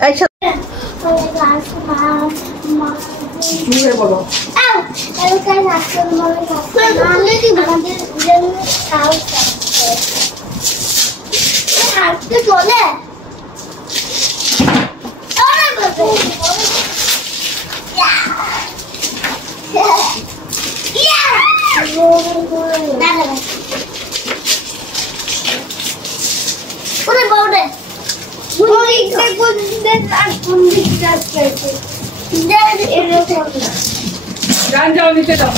একসাথে বলো চলে গান যাও নিতে দাও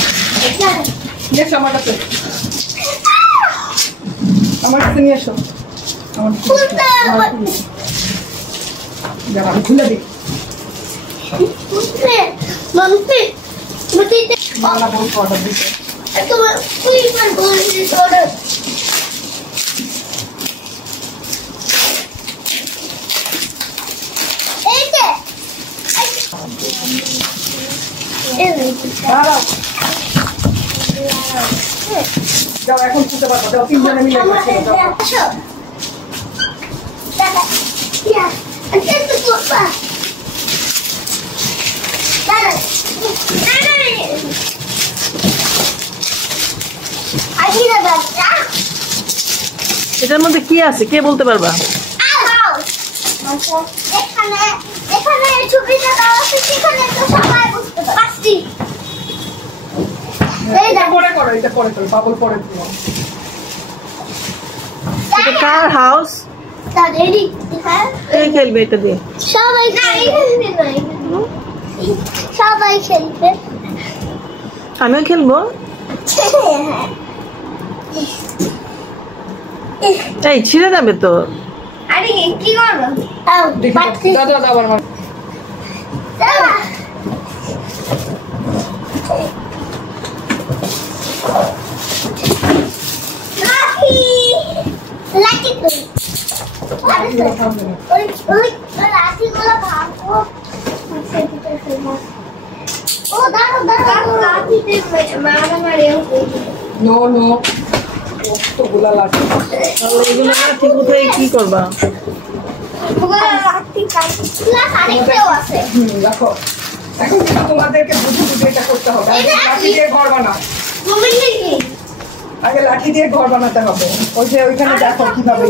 আমার কাছে নিয়ে এসো আমি খুলে দিই যাও এখন খুলতে পারবো যাও তিনজনে মিলে এটার মধ্যে কি আছে কে বলতে পারবা কার হাউস খেলবে এটা দিয়ে সবাই খেলবে আমিও খেলবো এই ছিঁড়ে যাবে তো আরে কি করবো দাদা আবার কি করবা এখন তোমাদেরকে বুঝে বুঝে এটা করতে হবে লাঠি দিয়ে ঘর বানাও আগে লাঠি দিয়ে ঘর বানাতে হবে ওই যে ওইখানে দেখো কিভাবে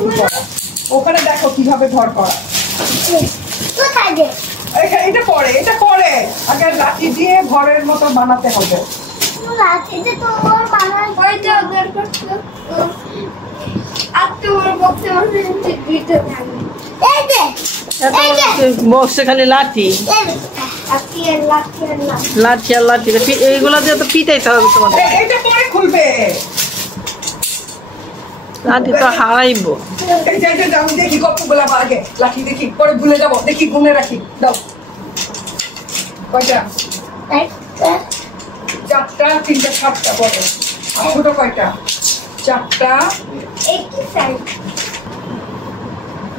ওখানে দেখো কিভাবে ঘর করা এটা পরে আগে লাঠি দিয়ে ঘরের মতো বানাতে হবে বক্সে খালি লাঠি লাঠি আর লাঠি এইগুলা দিয়ে তো পিটাইতে হবে তোমাদের এটা পরে খুলবে লাঠি তো হারাইব আমি দেখি গপ্পগুলা আগে লাঠি দেখি পরে ভুলে যাবো দেখি গুনে রাখি দাও কয়টা চারটা তিনটা সাতটা পরে ছোট কয়টা চারটা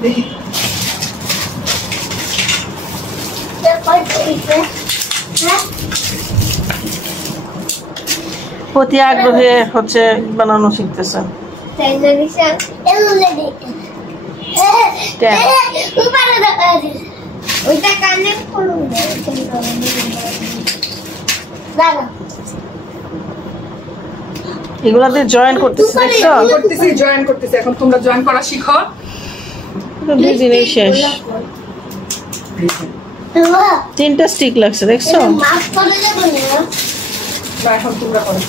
দেখি প্রতি আগ্রহে হচ্ছে বানানো শিখতেছে এগুলাতে জয়েন করতেছি জয়েন করতেছি এখন তোমরা জয়েন করা শিখো দুই দিনেই শেষ তিনটা স্টিক লাগছে দেখছো এখন তোমরা করো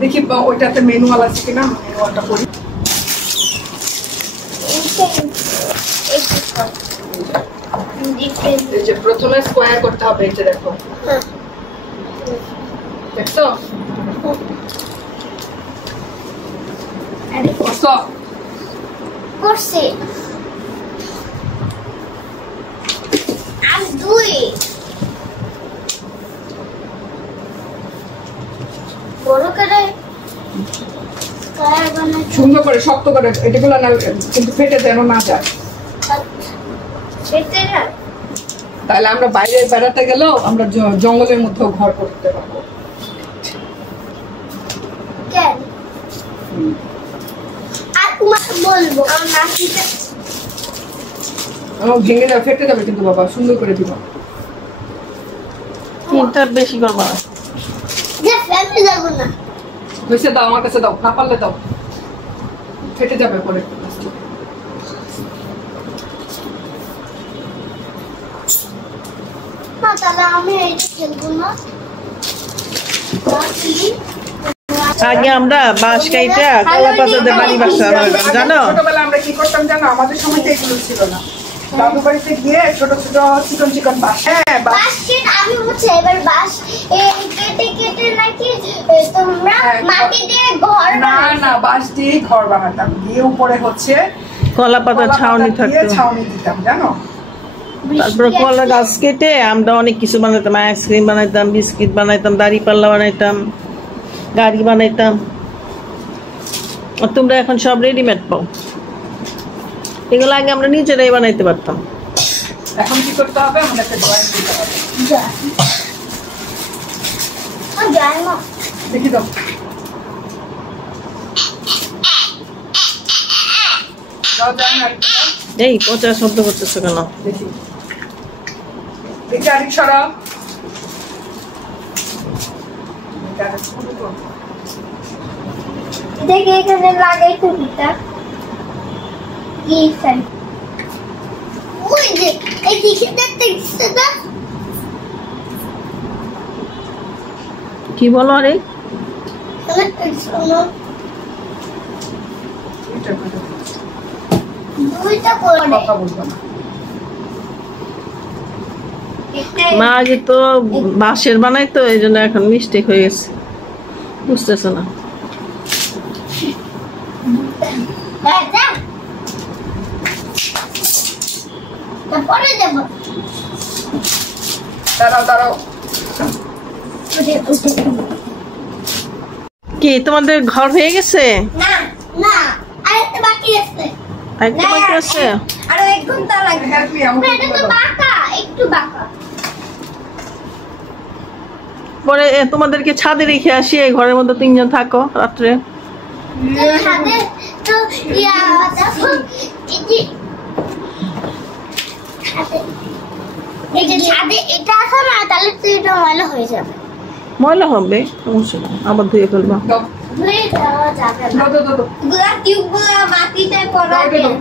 দেখি ওইটাতে মেনুয়াল আছে কিনা মেনুয়ালটা করি এই যে প্রথমে স্কয়ার করতে হবে এই যে দেখো দেখছো করছি আমি দুই বড় করে সুন্দর করে শক্ত করে এটাগুলো না কিন্তু ফেটে যেন না যায় তাহলে আমরা বাইরে বেড়াতে গেলেও আমরা জঙ্গলের মধ্যেও ঘর করতে পারবো আর তোমাকে বলবো আমার নাতিটা ভেঙে যাবে, ফেটে যাবে কিন্তু বাবা, সুন্দর করে দিবা। তিনটা বেশি করবা না। যে ফেলে যাবো না। হয়েছে, দাও আমার কাছে দাও, না পারলে দাও, ফেটে যাবে পরে। না তাহলে আমি এইটা খেলবো না। আগে আমরা বাঁশ কাইটা কলা পাতাতে বাড়ি বাসাতাম, জানো? ছোটবেলা আমরা কি করতাম জানো? আমাদের সময় তো এগুলো ছিল না। দাদু বাড়িতে গিয়ে ছোট ছোট চিকন চিকন বাঁশ, হ্যাঁ বাঁশ কেটে আমি বুঝছি এবার বাঁশ কেটে কেটে নাকি তোমরা মাটি দিয়ে ঘর না না বাঁশ দিয়ে ঘর বানাতাম, দিয়ে উপরে হচ্ছে কলা পাতা ছাউনি থাকতো, ছাউনি দিতাম জানো। তারপরে কলা গাছ কেটে আমরা অনেক কিছু বানাইতাম, আইসক্রিম বানাইতাম, বিস্কিট বানাইতাম, দাড়ি পাল্লা বানাইতাম, গাড়ি বানাইতাম। আর তোমরা এখন সব রেডিমেড পাও, এগুলো আগে আমরা নিজেরাই বানাইতে পারতাম। এখন কি করতে হবে? আমাদেরকে ড্রয়িং দিতে হবে। দেখি দাও, দাও যায় না, এই পচা শব্দ করতেছো কেন? দেখি দেখি আরেক সরাও। দেখে এখানে লাগাই টুপিটা কি সাই ওই যে এই দিকে দেখতে না কি বলো? আরে দুইটা করে কথা বলবো না। মা আগে তো বাঁশের বানাইতো, এই জন্য এখন মিস্টেক হয়ে গেছে, বুঝতেছো না? পরে দেব দাঁড়াও দাঁড়াও, কি তোমাদের ঘর হয়ে গেছে? না না আরেকটা বাকি আছে, একটা বাকি আছে? আরো 1 ঘন্টা লাগবে। হেল্প মি, আমাকে এটা তো বাঁকা, একটু বাঁকা। পরে তোমাদেরকে ছাদে রেখে আসি, এই ঘরের মধ্যে 3 জন থাকো রাত্রে। ছাদে তো ইয়া দেখো এই যে ছাদে এটা আছে না, তাহলে তো এটা ময়লা হয়ে যাবে। ময়লা হবে, সমস্যা নেই, আবার ধুয়ে ফেলবা। দাও ধুয়ে দেওয়া যাবে না। দাও দাও দাও, গুলা টিউবগুলা মাটিতে করা দাও, দাও।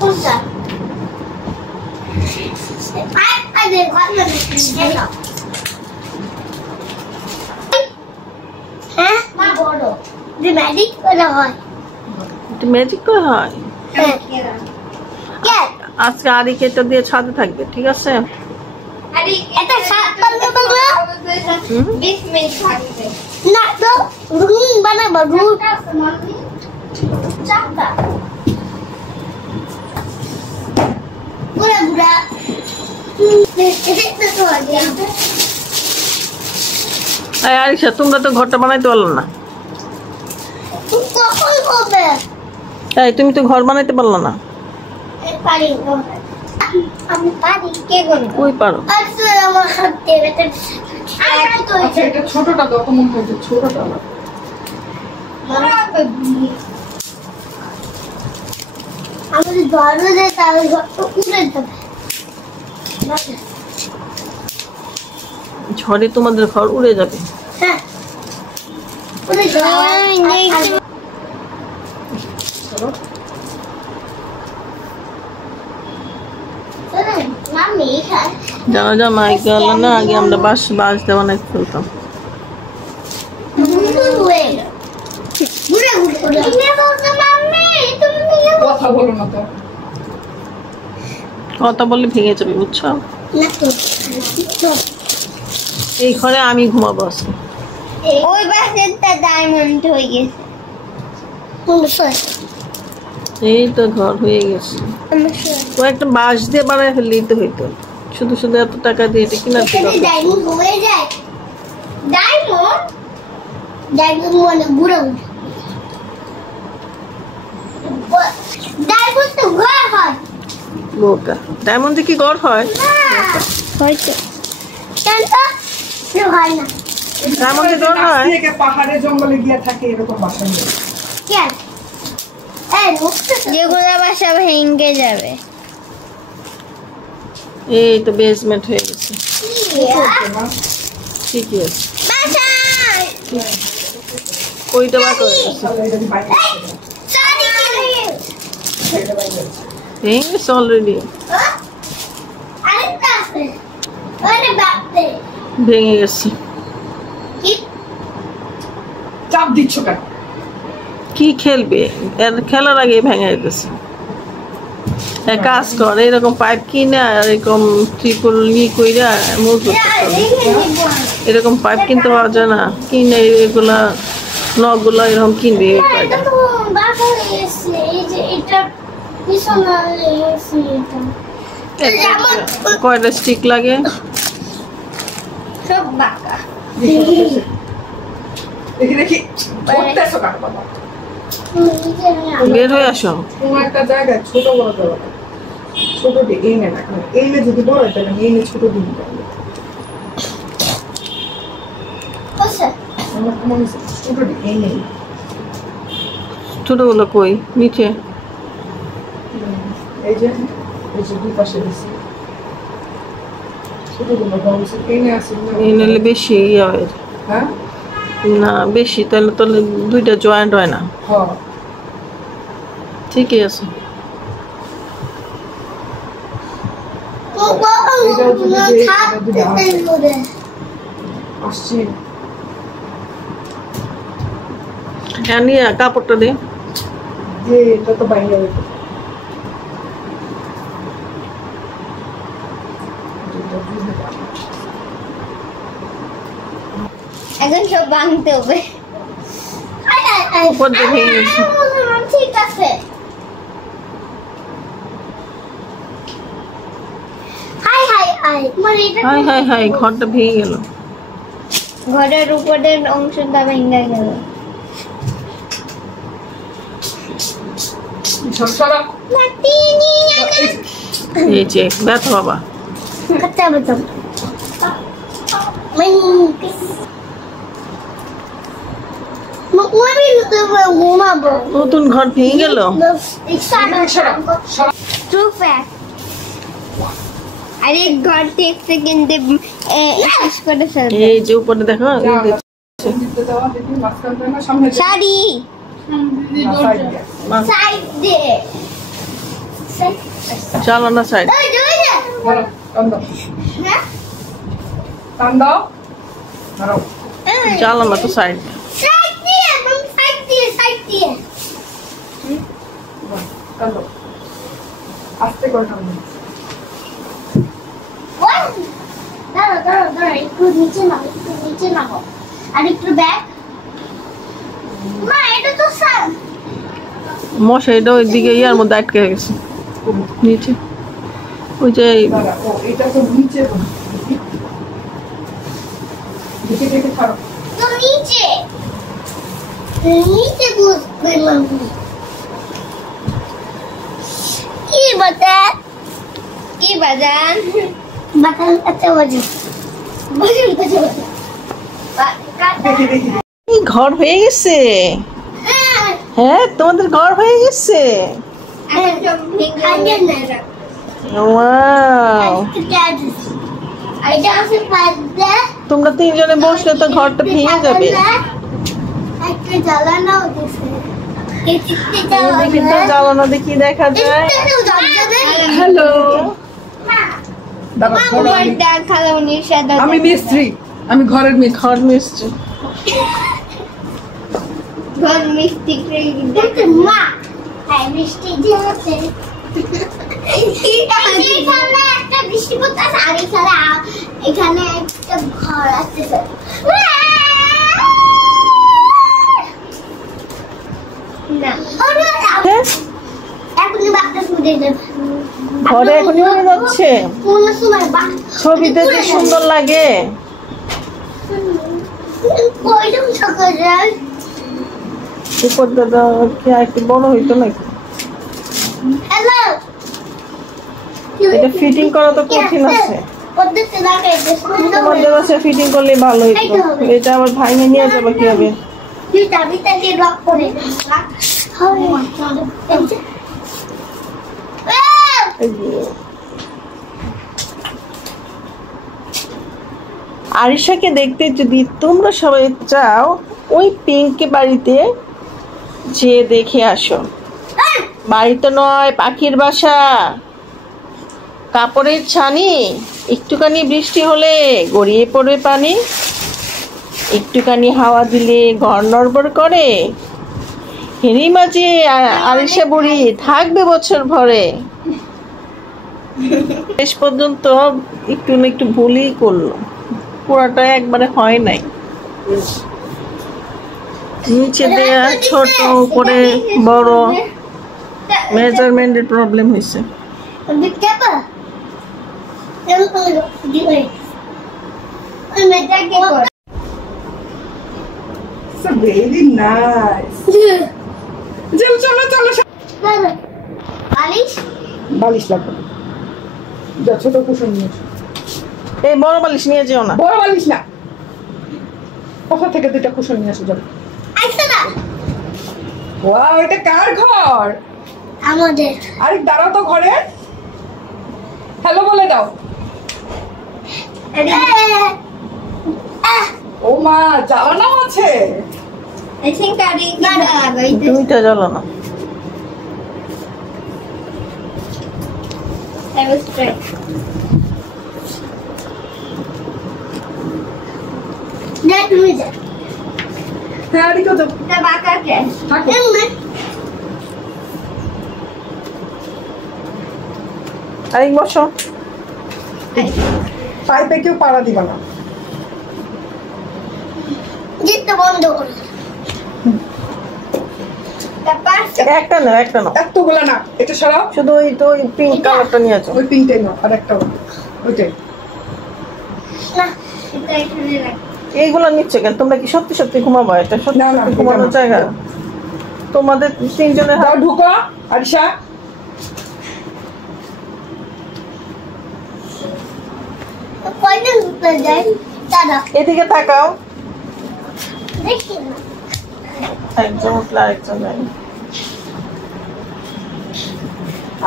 কোনটা? আরে ভালো দেখো। হ্যাঁ মা বড় যে ম্যাজিক করা হয়। এটা ম্যাজিক করে হয়? হ্যাঁ কে আজকে আরি কেটে দিয়ে ছাদে থাকবে, ঠিক আছে? আরে এটা সাত বানাবো না 20 মিনিট থাকবে না তো রুম বানাবো, রুম চাপটা পুরা পুরা এটা তো আগে এই আরিশা, তোমরা তো ঘরটা বানাইতে পারলো না। কখন হবে? এই তুমি তো ঘর বানাইতে পারলো না। পারি আমি পারি, কে করবে? কই পারো? আচ্ছা আমার হাতে এটা আচ্ছা তো আচ্ছা এটা ছোটটা দাও, তো মনে হচ্ছে ছোটটা দাও। আমাদের ধর্মে যে তার ঘরটা উড়ে যাবে। ঝড়ে তোমাদের ঘর উড়ে যাবে। হ্যাঁ উড়ে যাবে। মাম্মি খায় জানা যা মাই গেল না, আগে আমরা বাঁশ দিয়ে বানাইতে ফেলতাম। কথা বলো না তো, কথা বললে ভেঙে যাবে, বুঝছো? এই ঘরে আমি ঘুমাবো আজকে। ওই বাসেরটা ডায়মন্ড হয়ে গেছে। এই তো ঘর হয়ে গেছে। ও একটা বাঁশ দিয়ে বানাই ফেললেই তো হইতো, শুধু শুধু এত টাকা দিয়ে এটা কিনার কি দরকার? ডায়মন্ড হয়ে যায়। ডায়মন্ড ডায়মন্ড মানে বুড়ো ডায়মন্ড তো ঘর হয়। বোকা, ডায়মন্ডে কি ঘর হয়? হয়তো কেন তো হয় না। ডায়মন্ডে ঘর হয়? পাহাড়ে জঙ্গলে গিয়ে থাকে এরকম বাসা। কেন যেগুলো বাসা ভেঙে যাবে এই তো বেসমেন্ট হয়ে গেছে ঠিকই আছে ওইটা বার করে গেছে ভেঙে গেছে অলরেডি ভেঙে গেছে চাপ দিচ্ছ কেন কি খেলবে এর খেলার আগে ভেঙে যেতেছে এক কাজ কর এরকম পাইপ কিনা এরকম ট্রিপল কইরা মজবুত এরকম পাইপ কিনতে পাওয়া যায় না কিনে এগুলা নগুলো এরকম কিনবে কয়টা স্টিক লাগে সব বাঁকা দেখি দেখি করতেছো কেন বাবা বের হয়ে আসো কোন একটা জায়গায় ছোট বড় দেওয়া ছোট দিয়ে এনে না এনে যদি বড় হয় তাহলে এনে ছোট দিন ছোট দিয়ে এনে ছোটগুলো কই নিচে এই যে দুই পাশে দিচ্ছি ছোটগুলো বলছে এনে আসি এই নিলে বেশি ইয়ে হয় হ্যাঁ না বেশি তাহলে তো দুইটা জয়েন্ট হয় না হ্যাঁ ঠিকই আছে আসছি নিয়ে কাপড়টা দে যে এটা তো বাইরে হইতো এখন সব ভাঙতে হবে উপর দিয়ে ভেঙে গেছে ঠিক আছে হাই হাই হাই মানে এটা হাই হাই হাই ঘরটা ভেঙে গেল ঘরের উপরের অংশটা ভেঙে গেল সরা নাতিনি এই যে ব্যথা বাবা কাটা বেতন ঘুমাবো নতুন ঘর ভেঙে গেল আরে ঘর এক সেকেন্ডে শেষ করে ফেলবে এই যে উপরে দেখো দিতে যাওয়া দেখি মাঝখানটা না সামনে শাড়ি সাইড দে চালানো সাইড ধরো টান দাও টান দাও ধরো চালানো তো সাইড সাইড দিয়ে সাইড দিয়ে টান দাও আস্তে করে টান দাও দাঁড়া একটু নিচে নাও আর একটু ব্যাক মা এটা তো স্যার মশাইটা ওই দিকে ইয়ার মধ্যে আটকে গেছে নিচে ওই যে দাঁড়া ও এটা তো নিচে দেখে দেখে ছাড়ো তো নিচে বসবে মাম্মি কি বাজান বাজান আচ্ছা বাজান দেখি দেখি এই ঘর হয়ে গেছে হ্যাঁ তোমাদের ঘর হয়ে গেছে ওয়াও তোমরা তিনজনে বসলে তো ঘরটা ভেঙে যাবে দেখি তো জ্বালানো দেখি দেখা যায় হ্যালো দাদা আমি মিস্ত্রি আমি ঘরের ঘর মিস্ত্রি বৃষ্টি দিয়েছে একটা বৃষ্টি পড়তেছে আর এখানে একটা ঘর আসতেছে ঘরে এখনই মনে যাচ্ছে ছবিতে যে সুন্দর লাগে উপরটা একটু বড় হইতো নাকি এটা ফিটিং করা তো কঠিন আছে তোমাদের কাছে ফিটিং করলে ভালো হইতো এটা আবার ভাঙে নিয়ে যাবে কিভাবে তুই চাবিটাকে লক করে দে আরিশাকে দেখতে যদি তোমরা সবাই চাও, ওই পিঙ্ক বাড়িতে যে দেখে আসো। বাড়িতে নয়, পাখির বাসা, কাপড়ের ছানি, একটুখানি বৃষ্টি হলে গড়িয়ে পড়বে পানি, একটুখানি হাওয়া দিলে ঘর নড়বড় করে, হেরি মাঝে আরিশা বুড়ি থাকবে বছর ভরে। শেষ পর্যন্ত একটু না একটু ভুলই করলো, পুরাটা একবারে হয় নাই। নিচে দেয়া ছোট, উপরে বড়, মেজারমেন্টের প্রবলেম হয়েছে। Very nice. চলো চলো চলো। বালিশ বালিশ লাগবে, যা ছোট কুশন নিয়ে এসো। এই বড় বালিশ নিয়ে যেও না। বড় বালিশ না, কোথা থেকে দুইটা কুশন নিয়ে আসো যাবে। ওয়াও, এটা কার ঘর? আমাদের। আরে দাঁড়াও তো ঘরে, হ্যালো বলে দাও। ও মা, জ্বালানো আছে। I think Ari দুইটা জ্বালানো। I was trying. That was it. হ্যাঁ আরিকো তো The back of it. থাকো। আরে বসো। পাইপে কেউ পাড়া দিবা না। জিততে বন্ধ করো। তারপর একটা নাও, একটা নাও, এতগুলা না, এটা সরাও। শুধু ওই তো ওই পিঙ্ক কালারটা নিয়ে আসো। ওই পিনটাই নাও, আর একটা ওইটাই। না, এটা এখানে রাখ। এইগুলো নিচ্ছে কেন? তোমরা কি সত্যি সত্যি ঘুমাবো? এটা সত্যি না, না, সত্যি ঘুমানোর এটা না। জায়গা? তোমাদের তিনজনের যাও ঢুকো আরিশা। কয়দিন ঘুরতে যাই? দাদা, এদিকে তাকাও। দেখি না। একজন উঠলে আরেকজন যায়।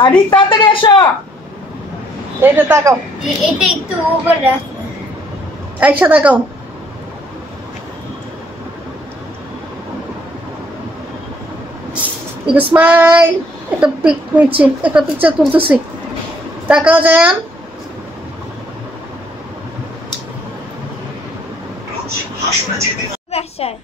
আরিক তাড়াতাড়ি এসো। এইটা তাকাও, এটা একটু উপরে রাখ। একসাথে তাকাও। একটু স্মাইল, একটা পিক নিচ্ছি, একটা পিকচার তুলতেছি। তাকাও জায়ান। বাসায়